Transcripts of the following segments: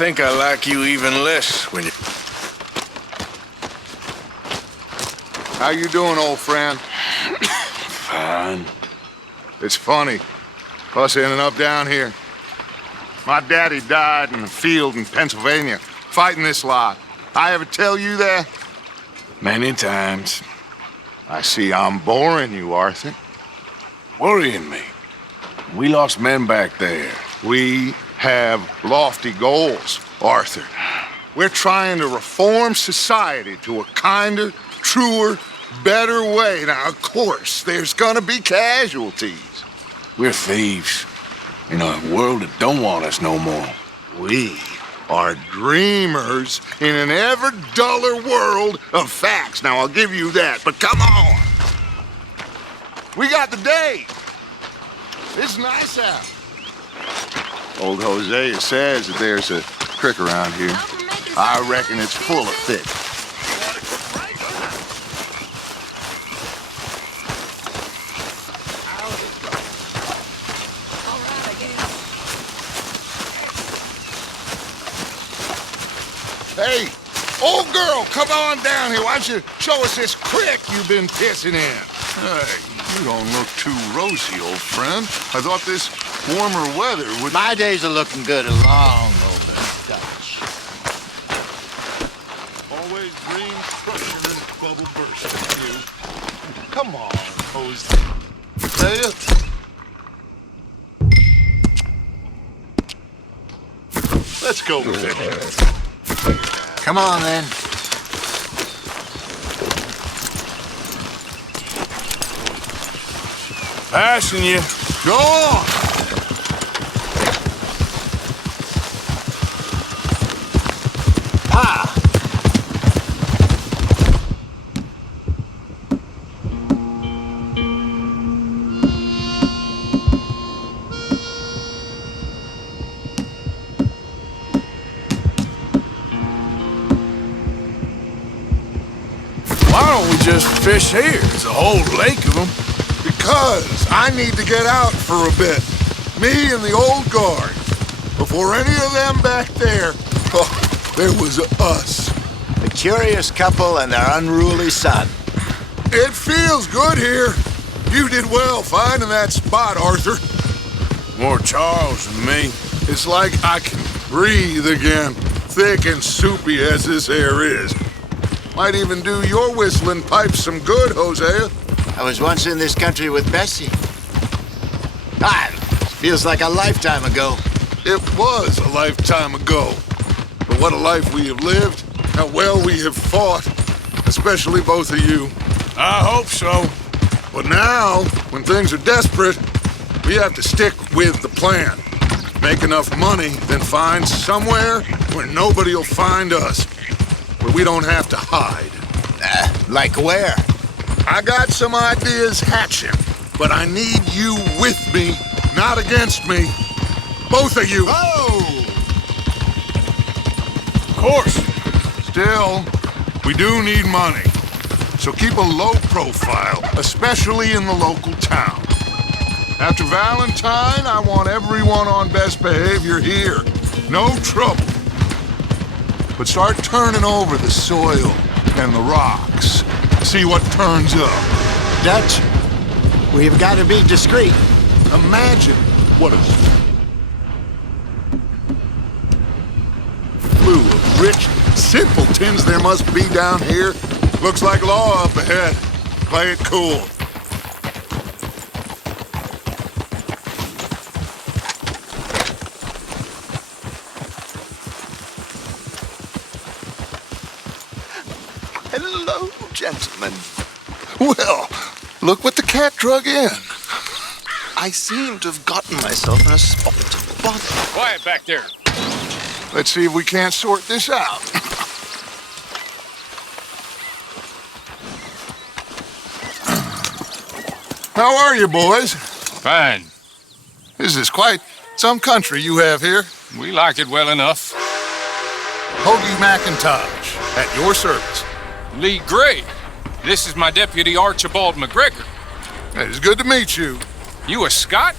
think I like you even less when you... How you doing, old friend? Fine. It's funny, us ending up down here. My daddy died in a field in Pennsylvania, fighting this lot. I ever tell you that? Many times. I see I'm boring you, Arthur. Worrying me. We lost men back there. We have lofty goals, Arthur. We're trying to reform society to a kinder, truer, better way. Now, of course, there's gonna be casualties. We're thieves. In a world that don't want us no more. We are dreamers in an ever duller world of facts. Now, I'll give you that, but come on. We got the day. It's nice out. Old Hosea says that there's a creek around here. I reckon it's full of fish. Hey, old girl, come on down here. Why don't you show us this creek you've been pissing in? Hey, you don't look too rosy, old friend. I thought this warmer weather would... My days are looking good along over Dutch. Always green crushing and bubble bursting, you. Come on, Hosea. Let's go fishing. Come on, then. Passing you. Go on! Ah! Why don't we just fish here? There's a whole lake of them. Because I need to get out for a bit. Me and the old guard. Before any of them back there, oh, there was us. A curious couple and their unruly son. It feels good here. You did well finding that spot, Arthur. More Charles than me. It's like I can breathe again, thick and soupy as this air is. Might even do your whistling pipes some good, Hosea. I was once in this country with Bessie. Ah, feels like a lifetime ago. It was a lifetime ago. But what a life we have lived. How well we have fought. Especially both of you. I hope so. But now, when things are desperate, we have to stick with the plan. Make enough money, then find somewhere where nobody will find us. Where we don't have to hide. Like where? I got some ideas hatching, but I need you with me, not against me. Both of you. Oh! Of course. Still, we do need money. So keep a low profile, especially in the local town. After Valentine, I want everyone on best behavior here. No trouble. But start turning over the soil and the rocks. See what turns up. Dutch, we've got to be discreet. Imagine what a slew of rich simpletons there must be down here. Looks like law up ahead. Play it cool. Hello, gentlemen. Well, look what the cat drug in. I seem to have gotten myself in a spot of bother. Quiet back there. Let's see if we can't sort this out. How are you, boys? Fine. This is quite some country you have here. We like it well enough. Hoagie McIntosh, at your service. Lee Gray. This is my deputy Archibald McGregor. It is good to meet you. You a Scot?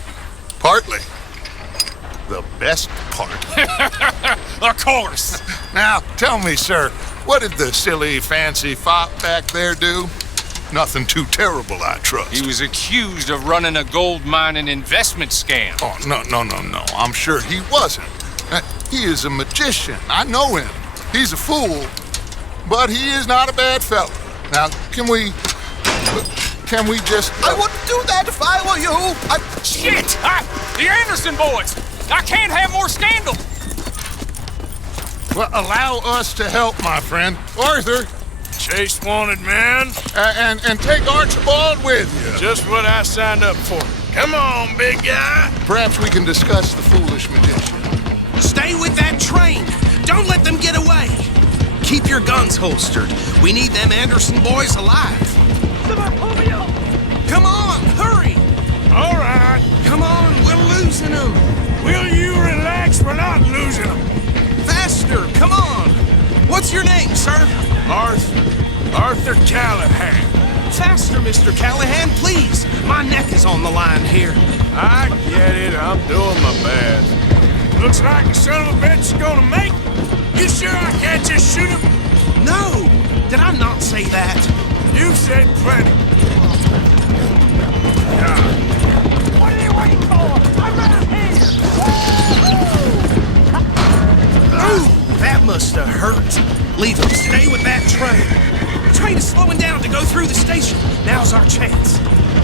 Partly. The best part. Of course. Now, tell me, sir, what did the silly, fancy fop back there do? Nothing too terrible, I trust. He was accused of running a gold mining investment scam. Oh, no. I'm sure he wasn't. He is a magician. I know him. He's a fool, but he is not a bad fellow. Now, can we just... I wouldn't do that if I were you. Shit! The Anderson boys! I can't have more scandal! Well, allow us to help, my friend. Arthur, Chase wanted man. and take Archibald with you. Just what I signed up for. Come on, big guy. Perhaps we can discuss the foolish magician. Stay with that train. Don't let them get away. Keep your guns holstered. We need them Anderson boys alive. Come on, hurry. All right. Come on, we're losing them. Will you relax? We're not losing them. Faster, come on. What's your name, sir? Arthur Callahan. Faster, Mr. Callahan, please. My neck is on the line here. I get it. I'm doing my best. Looks like the son of a bitch is gonna make it. You sure I can't just shoot him? No, did I not say that? You've said plenty. What are you waiting for? I'm right here! Ooh, that must have hurt. Leave him. Stay with that train. The train is slowing down to go through the station. Now's our chance.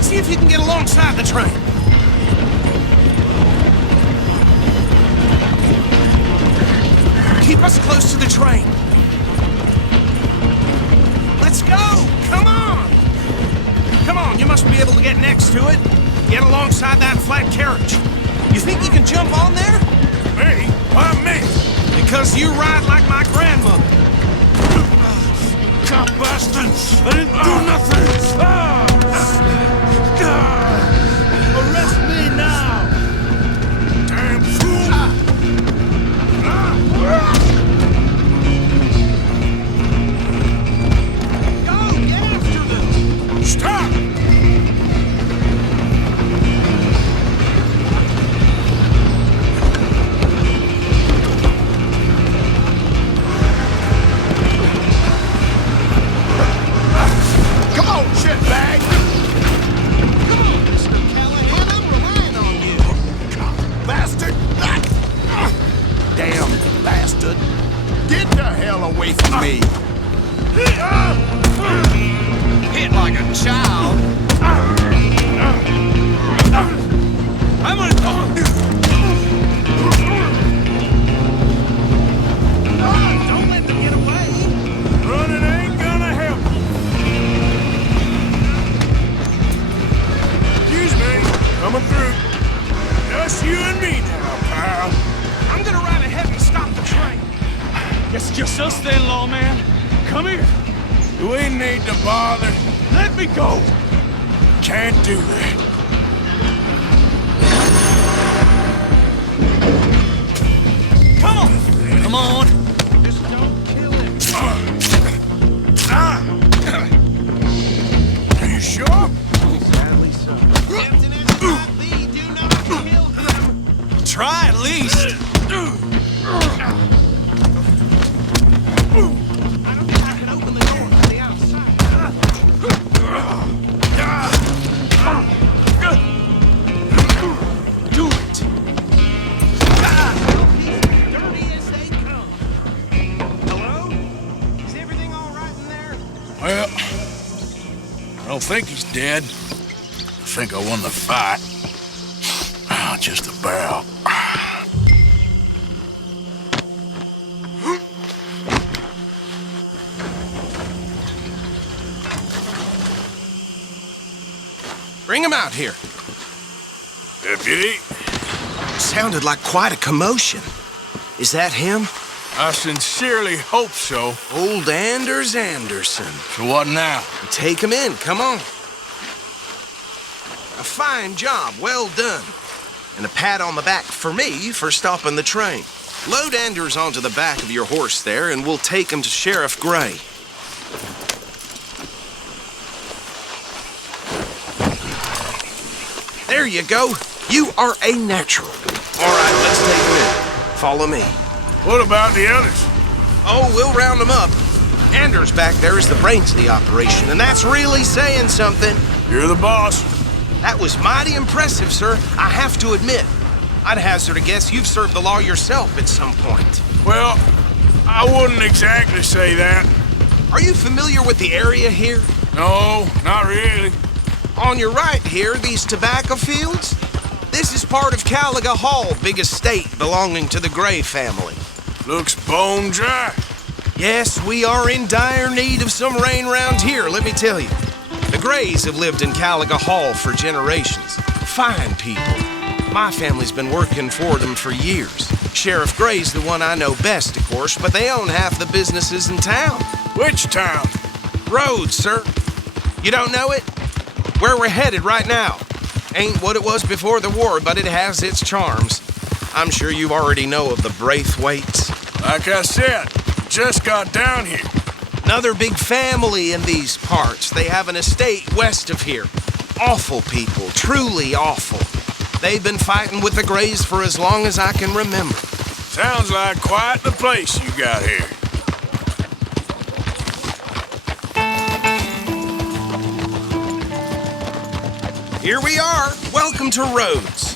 See if you can get alongside the train. Keep us close to the train. Let's go! Come on! Come on, you must be able to get next to it. Get alongside that flat carriage. You think you can jump on there? Me? Why me? Because you ride like my grandmother. Cop bastard! I didn't do nothing! Arrest me now! Damn fool! Go, get after them! Stop! Come on, shitbag! Come on, Mr. Callahan, I'm relying on you. Bastard! Damn bastard. Get the hell away from me! Hit like a child. I'm gonna... Don't let them get away. Running ain't gonna help. Excuse me. Coming through. Just you and me now, pal. I'm gonna ride ahead and stop the train. Guess it's just us then, lawman. Come here. Do we need to bother? Let me go. Can't do that. Come on. Come on. Just don't kill him. Are you sure? Sadly so. Captain Escott Lee, do not kill him. Try at least. I don't think I can open the door from the outside. Do it. Dirty as they come. Hello? Is everything all right in there? Well, I don't think he's dead. I think I won the fight. Just about. Bring him out here. Deputy, Sounded like quite a commotion. Is that him? I sincerely hope so. Old Anders Anderson. So what now? Take him in, come on. A fine job, well done. And a pat on the back for me for stopping the train. Load Anders onto the back of your horse there, and we'll take him to Sheriff Gray. There you go. You are a natural. All right, let's take him in. Follow me. What about the others? Oh, we'll round them up. Anders back there is the brains of the operation, and that's really saying something. You're the boss. That was mighty impressive, sir. I have to admit. I'd hazard a guess you've served the law yourself at some point. Well, I wouldn't exactly say that. Are you familiar with the area here? No, not really. On your right here, these tobacco fields? This is part of Caliga Hall, big estate belonging to the Gray family. Looks bone dry. Yes, we are in dire need of some rain round here, let me tell you. The Grays have lived in Caliga Hall for generations. Fine people. My family's been working for them for years. Sheriff Gray's the one I know best, of course, but they own half the businesses in town. Which town? Rhodes, sir. You don't know it? Where we're headed right now. Ain't what it was before the war, but it has its charms. I'm sure you already know of the Braithwaites. Like I said, just got down here. Another big family in these parts. They have an estate west of here. Awful people, truly awful. They've been fighting with the Grays for as long as I can remember. Sounds like quite the place you got here. Here we are. Welcome to Rhodes.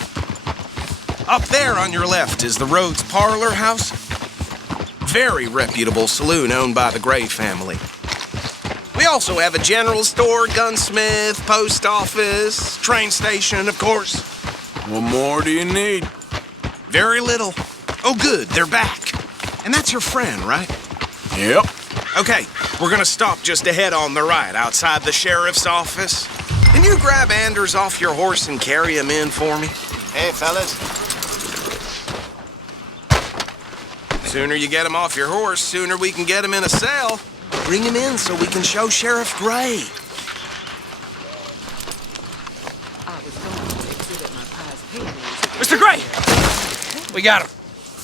Up there on your left is the Rhodes Parlor House. Very reputable saloon owned by the Gray family. We also have a general store, gunsmith, post office, train station, of course. What more do you need? Very little. Oh, good, they're back. And that's your friend, right? Yep. Okay, we're gonna stop just ahead on the right, outside the sheriff's office. Can you grab Anders off your horse and carry him in for me? Hey, fellas. Sooner you get him off your horse, sooner we can get him in a cell. Bring him in so we can show Sheriff Gray. Mr. Gray! We got him.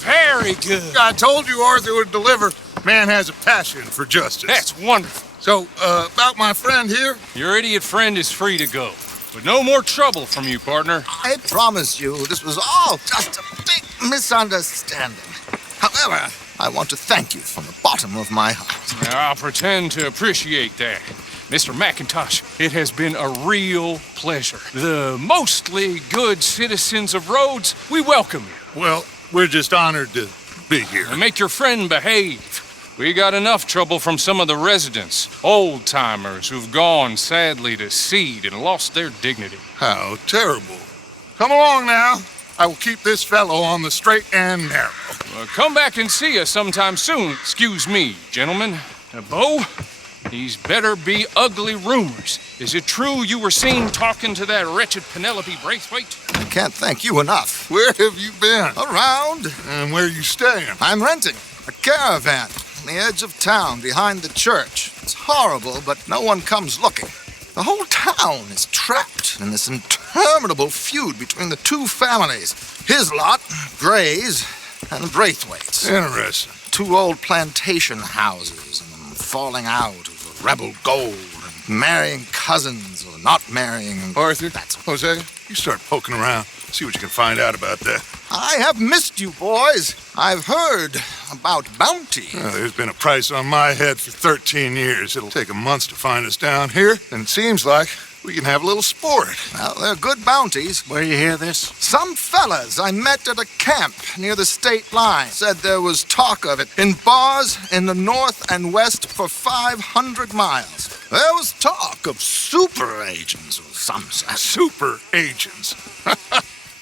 Very good. I told you Arthur would deliver. Man has a passion for justice. That's wonderful. So, about my friend here? Your idiot friend is free to go. But no more trouble from you, partner. I promise you, this was all just a big misunderstanding. However, I want to thank you from the bottom of my heart. I'll pretend to appreciate that. Mr. McIntosh, it has been a real pleasure. The mostly good citizens of Rhodes, we welcome you. Well, we're just honored to be here. And make your friend behave. We got enough trouble from some of the residents, old-timers who've gone sadly to seed and lost their dignity. How terrible. Come along now. I will keep this fellow on the straight and narrow. Come back and see us sometime soon. Excuse me, gentlemen. Bo, these better be ugly rumors. Is it true you were seen talking to that wretched Penelope Braithwaite? I can't thank you enough. Where have you been? Around, And where you staying? I'm renting a caravan on the edge of town behind the church. It's horrible, but no one comes looking. The whole town is trapped in this interminable feud between the two families. His lot, Gray's, and the Braithwaites. Interesting. Two old plantation houses and them falling out over rebel gold and marrying cousins or not marrying. And Arthur, that's Hosea, you start poking around. See what you can find out about that. I have missed you, boys. I've heard about bounty. There's been a price on my head for 13 years. It'll take 'em months to find us down here, and it seems like we can have a little sport. Well, they're good bounties. Where you hear this? Some fellas I met at a camp near the state line said there was talk of it in bars in the north and west for 500 miles. There was talk of super agents or some such. Super agents.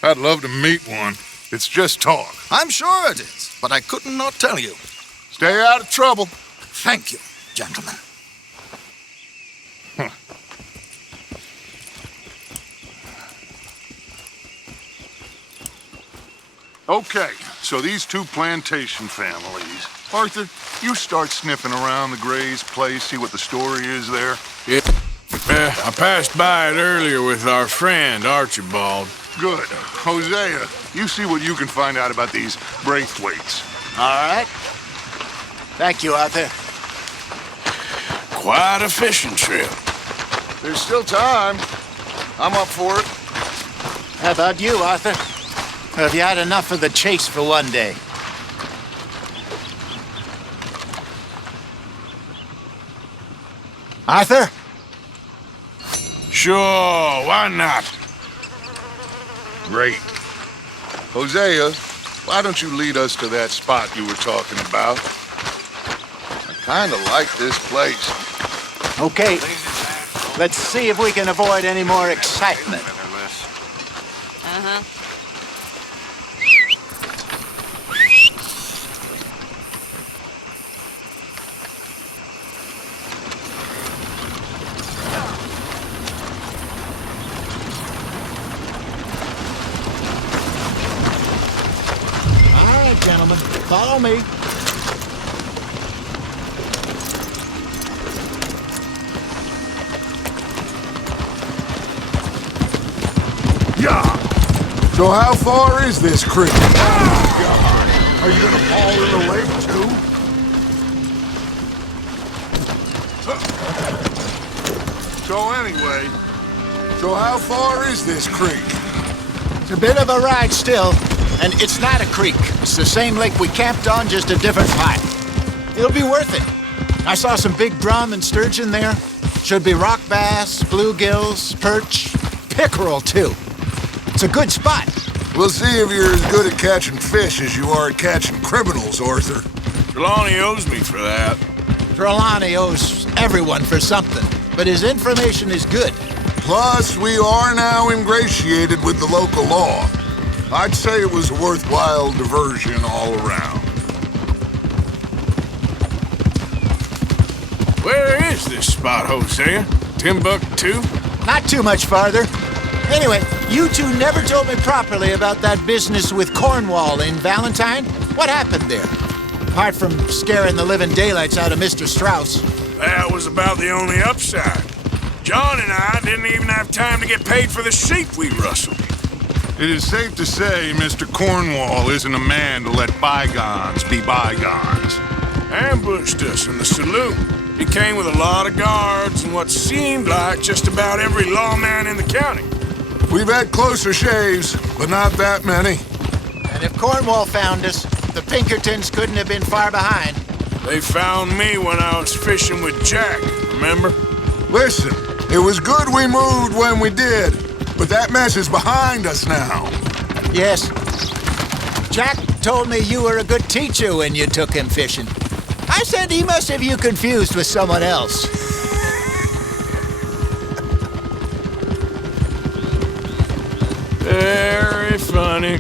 I'd love to meet one. It's just talk. I'm sure it is, but I couldn't not tell you. Stay out of trouble. Thank you, gentlemen. Okay, so these two plantation families. Arthur, you start sniffing around the Gray's place, see what the story is there. Yeah. I passed by it earlier with our friend, Archibald. Good. Hosea, you see what you can find out about these Braithwaites. All right. Thank you, Arthur. Quite a fishing trip. There's still time. I'm up for it. How about you, Arthur? Or have you had enough of the chase for one day? Arthur? Sure, why not? Great. Hosea, why don't you lead us to that spot you were talking about? I kind of like this place. Okay. Let's see if we can avoid any more excitement. All right, gentlemen, follow me. Yeah. So how far is this creek? God. Are you gonna fall in the lake too? So anyway, how far is this creek? It's a bit of a ride still, and it's not a creek. It's the same lake we camped on, just a different spot. It'll be worth it. I saw some big drum and sturgeon there. Should be rock bass, bluegills, perch, pickerel too. It's a good spot. We'll see if you're as good at catching fish as you are at catching criminals, Arthur. Trelawney owes me for that. Trelawney owes everyone for something, but his information is good. Plus, we are now ingratiated with the local law. I'd say it was a worthwhile diversion all around. Where is this spot, Hosea? Timbuktu? Not too much farther. Anyway, you two never told me properly about that business with Cornwall in Valentine. What happened there? Apart from scaring the living daylights out of Mr. Strauss. That was about the only upside. John and I didn't even have time to get paid for the sheep we rustled. It is safe to say Mr. Cornwall isn't a man to let bygones be bygones. Ambushed us in the saloon. He came with a lot of guards and what seemed like just about every lawman in the county. We've had closer shaves, but not that many. And if Cornwall found us, the Pinkertons couldn't have been far behind. They found me when I was fishing with Jack, remember? Listen, it was good we moved when we did, but that mess is behind us now. Yes. Jack told me you were a good teacher when you took him fishing. I said he must have you confused with someone else. Very funny.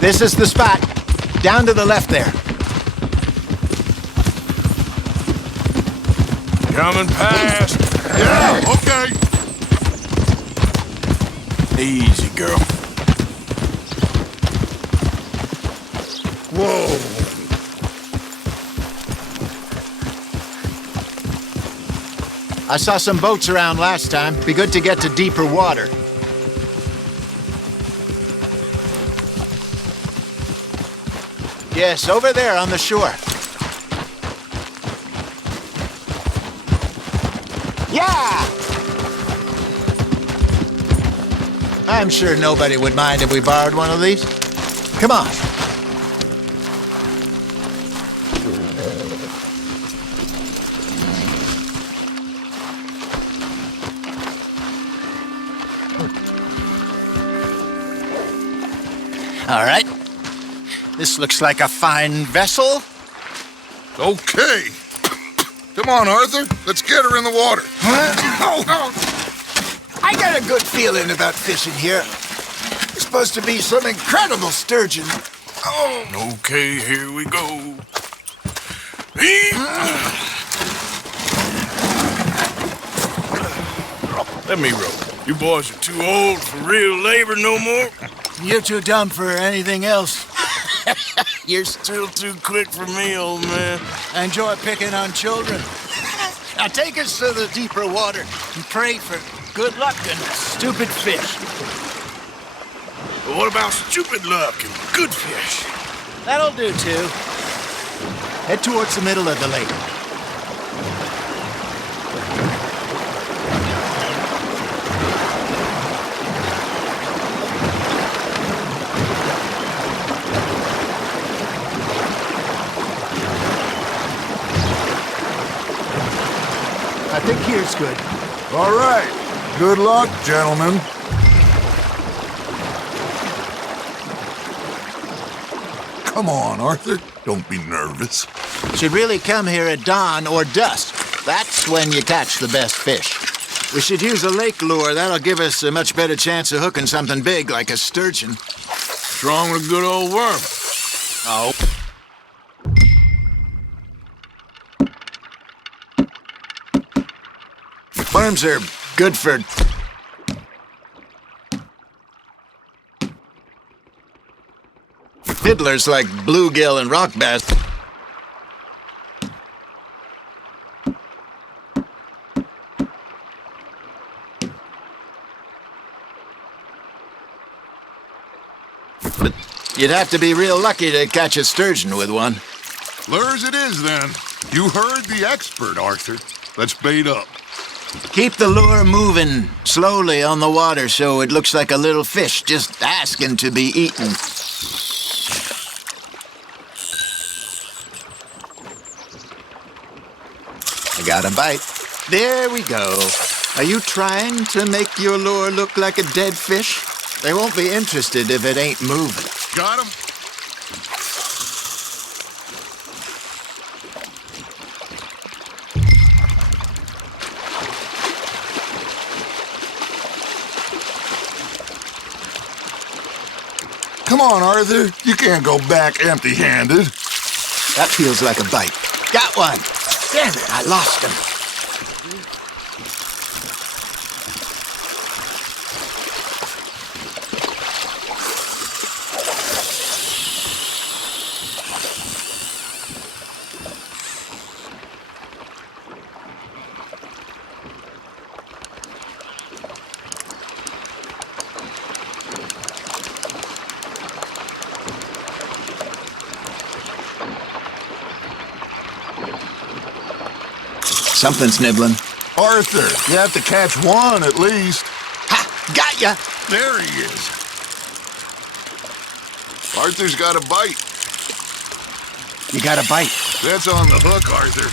This is the spot. Down to the left there. Coming past. Yeah, okay. Easy, girl. Whoa. I saw some boats around last time. Be good to get to deeper water. Yes, over there on the shore. Yeah! I'm sure nobody would mind if we borrowed one of these. Come on. All right. This looks like a fine vessel. Okay. Come on, Arthur. Let's get her in the water. I got a good feeling about fishing here. It's supposed to be some incredible sturgeon. Okay, here we go. Let me row. You boys are too old for real labor no more. You're too dumb for anything else. You're still too quick for me, old man. I enjoy picking on children. Now take us to the deeper water and pray for good luck and stupid fish. But what about stupid luck and good fish? That'll do, too. Head towards the middle of the lake. think here's good. All right. Good luck, gentlemen. Come on, Arthur. Don't be nervous. Should really come here at dawn or dusk. That's when you catch the best fish. We should use a lake lure. That'll give us a much better chance of hooking something big like a sturgeon. What's wrong with a good old worm? Oh. Worms are good for... fiddlers like bluegill and rock bass. But you'd have to be real lucky to catch a sturgeon with one. Lures it is, then. You heard the expert, Arthur. Let's bait up. Keep the lure moving slowly on the water so it looks like a little fish just asking to be eaten. I got a bite. There we go. Are you trying to make your lure look like a dead fish? They won't be interested if it ain't moving. Got him? Come on, Arthur. You can't go back empty-handed. That feels like a bite. Got one. Damn it, I lost him. Something's nibbling. Arthur, you have to catch one at least. Ha! Got ya! There he is. Arthur's got a bite. You got a bite. That's on the hook, Arthur.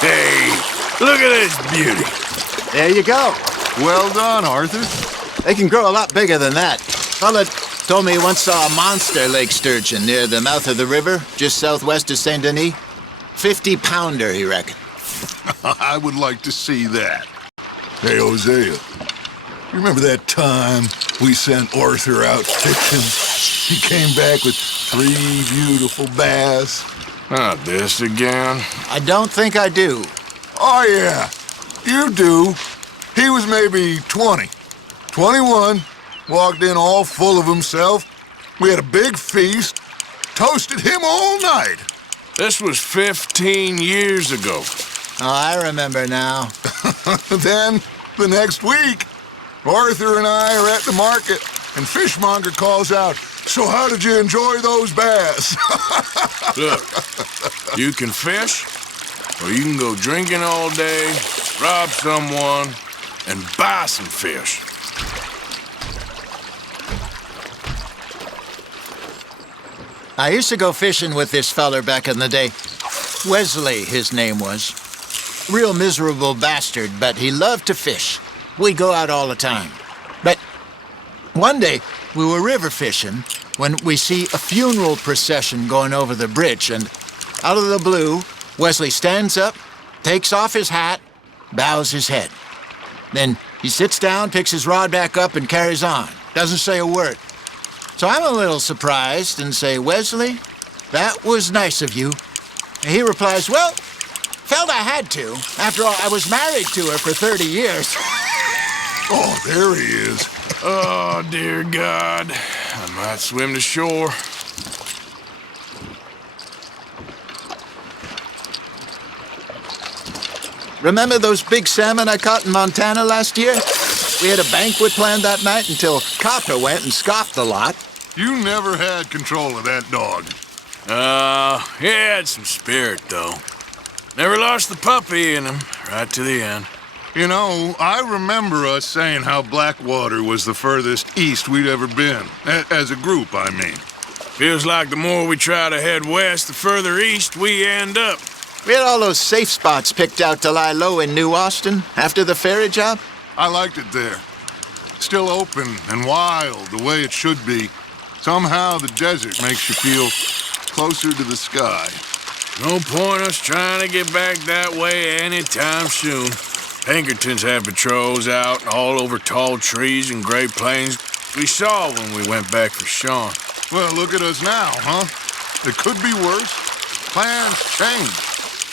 Hey, look at this beauty. There you go. Well done, Arthur. They can grow a lot bigger than that. Fella told me he once saw a monster lake sturgeon near the mouth of the river, just southwest of Saint Denis. 50-pounder, he reckoned. I would like to see that. Hey, Hosea, you remember that time we sent Arthur out fishing? He came back with 3 beautiful bass. Not this again. I don't think I do. Oh, yeah, you do. He was maybe 20, 21, walked in all full of himself. We had a big feast, toasted him all night. This was 15 years ago. Oh, I remember now. Then, the next week, Arthur and I are at the market, and Fishmonger calls out, "So how did you enjoy those bass?" Look, you can fish, or you can go drinking all day, rob someone, and buy some fish. I used to go fishing with this feller back in the day. Wesley, his name was. Real miserable bastard, but he loved to fish. We'd go out all the time. But one day, we were river fishing when we see a funeral procession going over the bridge, and out of the blue, Wesley stands up, takes off his hat, bows his head. Then he sits down, picks his rod back up, and carries on. Doesn't say a word. So I'm a little surprised and say, "Wesley, that was nice of you." And he replies, "Well, felt I had to. After all, I was married to her for 30 years. Oh, there he is. Oh, dear God. I might swim to shore. Remember those big salmon I caught in Montana last year? We had a banquet planned that night until Kata went and scoffed the lot. You never had control of that dog. He had some spirit, though. Never lost the puppy in him, right to the end. You know, I remember us saying how Blackwater was the furthest east we'd ever been. As a group, I mean. Feels like the more we try to head west, the further east we end up. We had all those safe spots picked out to lie low in New Austin after the ferry job. I liked it there. Still open and wild, the way it should be. Somehow the desert makes you feel closer to the sky. No point us trying to get back that way anytime soon. Pinkertons had patrols out all over tall trees and Great Plains. We saw when we went back for Sean. Well, look at us now, huh? It could be worse. Plans change.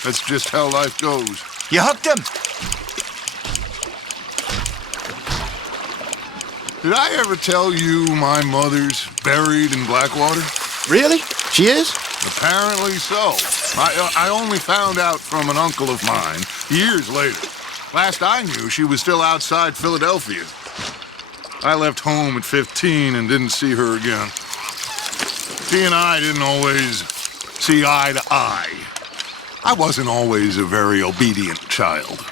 That's just how life goes. You hooked him. Did I ever tell you my mother's buried in Blackwater? Really? She is? Apparently so. I only found out from an uncle of mine years later. Last I knew, she was still outside Philadelphia. I left home at 15 and didn't see her again. She and I didn't always see eye to eye. I wasn't always a very obedient child.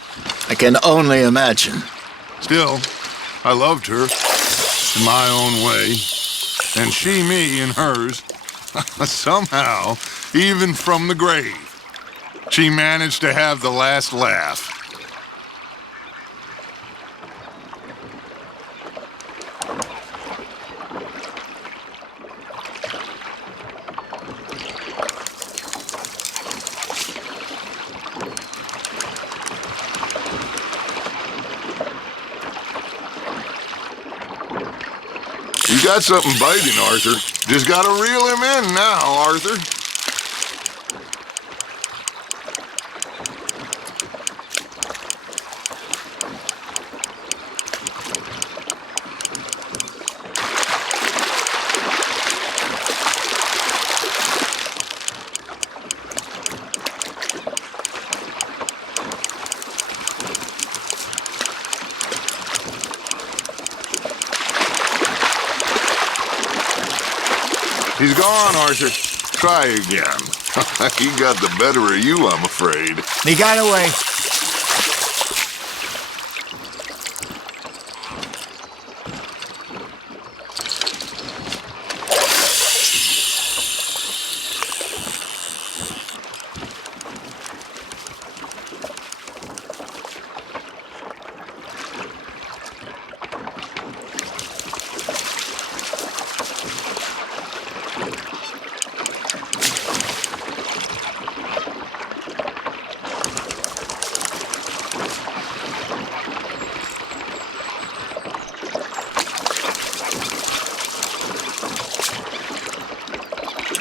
I can only imagine. Still, I loved her in my own way, and she me in hers. Somehow, even from the grave, she managed to have the last laugh. You got something biting, Arthur. Just gotta reel him in now, Arthur. He's gone, Arthur. Try again. He got the better of you, I'm afraid. He got away.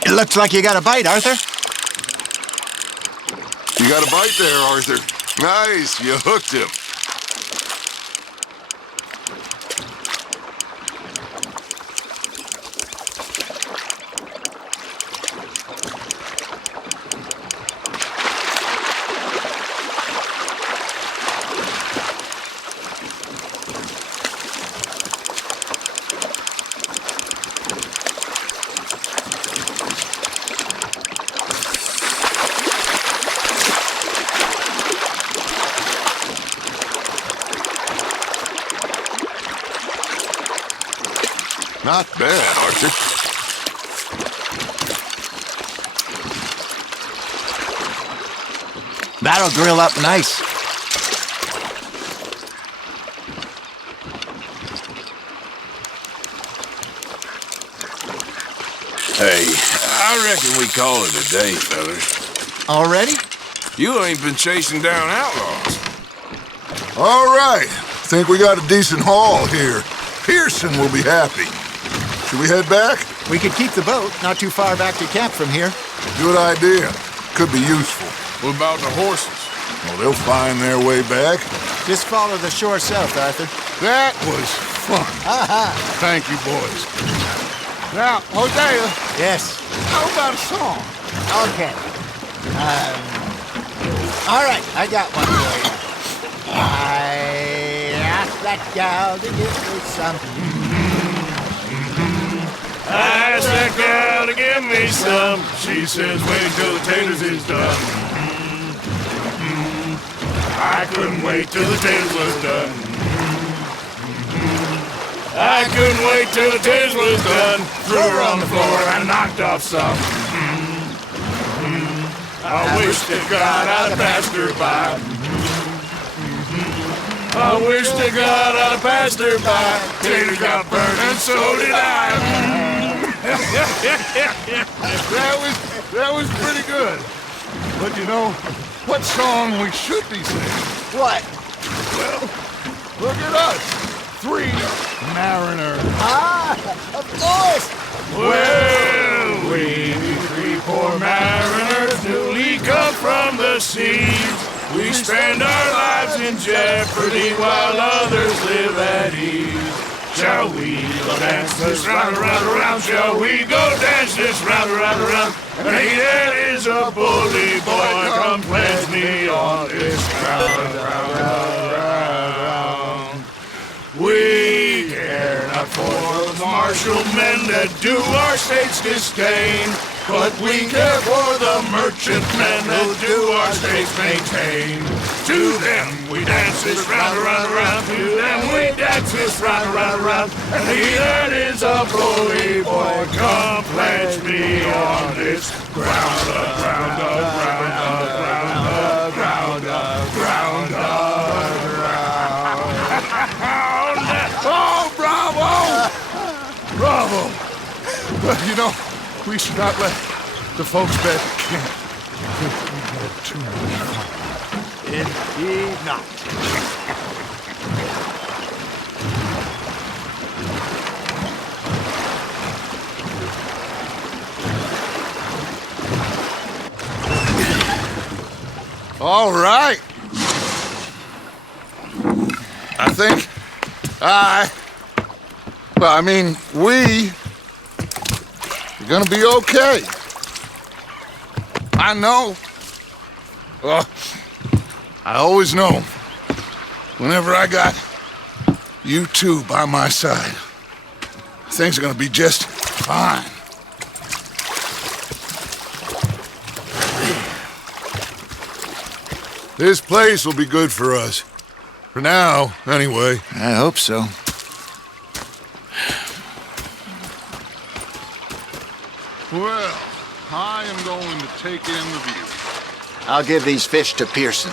It looks like you got a bite, Arthur. You got a bite there, Arthur. Nice, you hooked him. Not bad, Arthur. That'll grill up nice. Hey, I reckon we call it a day, fellas. Already? You ain't been chasing down outlaws. All right. Think we got a decent haul here. Pearson will be happy. Should we head back? We could keep the boat not too far back to camp from here. Good idea. Could be useful. What about the horses? Well, they'll find their way back. Just follow the shore south, Arthur. That was fun. Thank you, boys. Now, Hosea, Yes. how about a song? Okay. All right, I got one for you. that gal to give me some. I asked that gal to give me some. She says, wait till the taters is done. I couldn't wait till the taters was done. I couldn't wait till the taters was done. Threw her on the floor and knocked off some. I wish to God I'd have passed her by. I wish to God I'd have passed her by. Tater got burned and so did I. That was pretty good. But you know, what song we should be singing? What? Well, look at us. 3 mariners. Ah, of course. Well, we 3 poor mariners newly come from the seas. We spend our lives in jeopardy while others live at ease. Shall we go dance this round, around, around? Shall we go dance this round, around, around? And he that is a bully boy, come pledge me on this ground, round, round, round. We care not for the martial men that do our state's disdain, but we care for the merchantmen that do our states maintain. To them we dance this round, around, around. To them we dance this round, around, around. And he that is a bully boy, come pledge me on this ground, ground, ground, ground, ground, ground, ground, ground. Oh, bravo! Bravo! Well, you know, we should not let the folks back at camp. We had too much fun. Indeed not. All right. I think we're gonna be okay. I know. Well, I always know whenever I got you two by my side, things are gonna be just fine. This place will be good for us. For now, anyway. I hope so. Well, I am going to take in the view. I'll give these fish to Pearson.